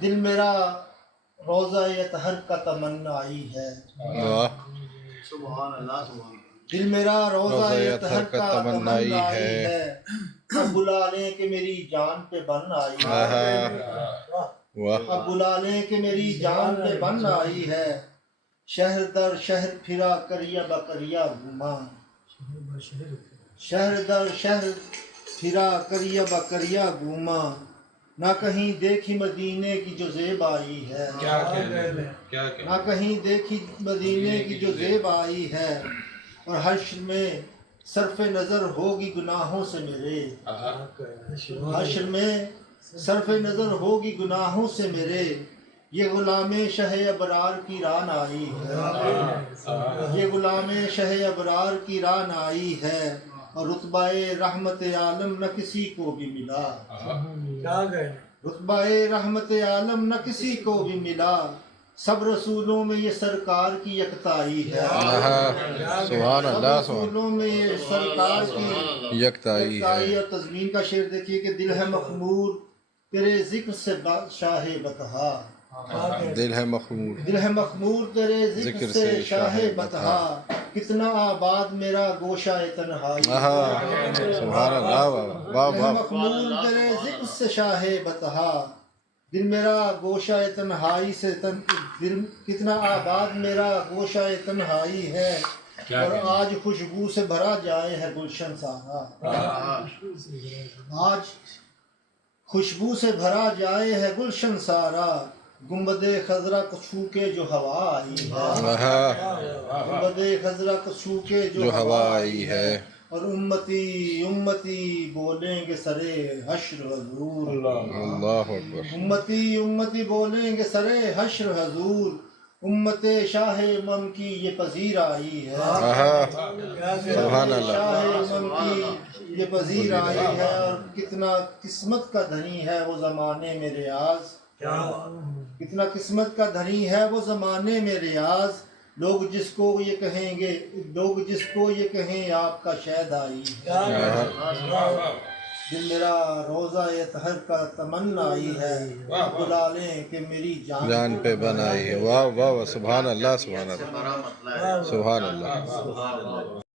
دل میرا روزہ اطہر کا تمنائی ہے، سبحان اللہ سبحان اللہ۔ دل میرا روزہ اطہر کا تمنائی ہے، اب بلا لیں کہ میری جان پہ بن آئی ہے، اب بلا لیں کہ میری جان پہ بن آئی ہے، شہر در شہر پھرا کریا بکریا گھوما، شہر در شہر پھرا کریا بکریا گھوما، نہ کہیں دیکھی مدینے کی جو زیب آئی ہے، نہ کہیں دیکھی مدینے کی جو زیب آئی ہے، اور حشر میں صرف نظر ہوگی گناہوں سے میرے، حشر میں صرف نظر ہوگی گناہوں سے میرے، یہ غلام شہ ابرار کی ران آئی ہے، یہ غلام شہ ابرار کی ران آئی ہے، اور رتبہ رحمت عالم نہ کسی کو بھی ملا، رتبہ رحمت عالم نہ کسی کو بھی ملا، سب رسولوں میں یہ سرکار کی یکتائی ہے، سبحان اللہ سب رسولوں میں یہ سرکار کی یکتائی ہے۔ اور تضمین کا شعر دیکھیے کہ دل ہے مخمور تیرے ذکر سے شاہ بطحا، دل ہے مخمور دل ہے مخمور تیرے ذکر سے شاہ بطحا، کتنا آباد میرا گوشہ تنہائی، سبحان اللہ، واہ دل ہے واہ، مخمور تیرے ذکر سے شاہ بطحا، دل میرا گوشہ تنہائی سے دل کتنا آباد میرا گوشہ تنہائی ہے، اور آج خوشبو سے بھرا جائے ہے گلشن سارا، آج خوشبو سے بھرا جائے ہے گلشن سارا، گنبد خضرا کو چھو کے جو ہوا آئی ہے، گنبد خضرا کو چھو کے جو ہوا آئی ہے، اور امتی امتی بولیں گے سرے حشر حضور، اللہ اکبر، امتی امتی بولیں گے سرے حشر حضور، امت شاہ امم کی یہ پذیر آئی ہے، سبحان اللہ، شاہ امم کی یہ پذیر آئی ہے، اور کتنا قسمت کا دھنی ہے وہ زمانے میں ریاض، کتنا قسمت کا دھنی ہے وہ زمانے میں ریاض، لوگ جس کو یہ کہیں گے، لوگ جس کو یہ کہیں آپ کا شہد آئی ہے، دل میرا روزہ اطہر کا تمنائی ہے، بلا لیں کہ میری جان پہ بنائی ہے، واہ واہ، سبحان اللہ، سبحان اللہ، بڑا مسئلہ ہے، سبحان اللہ۔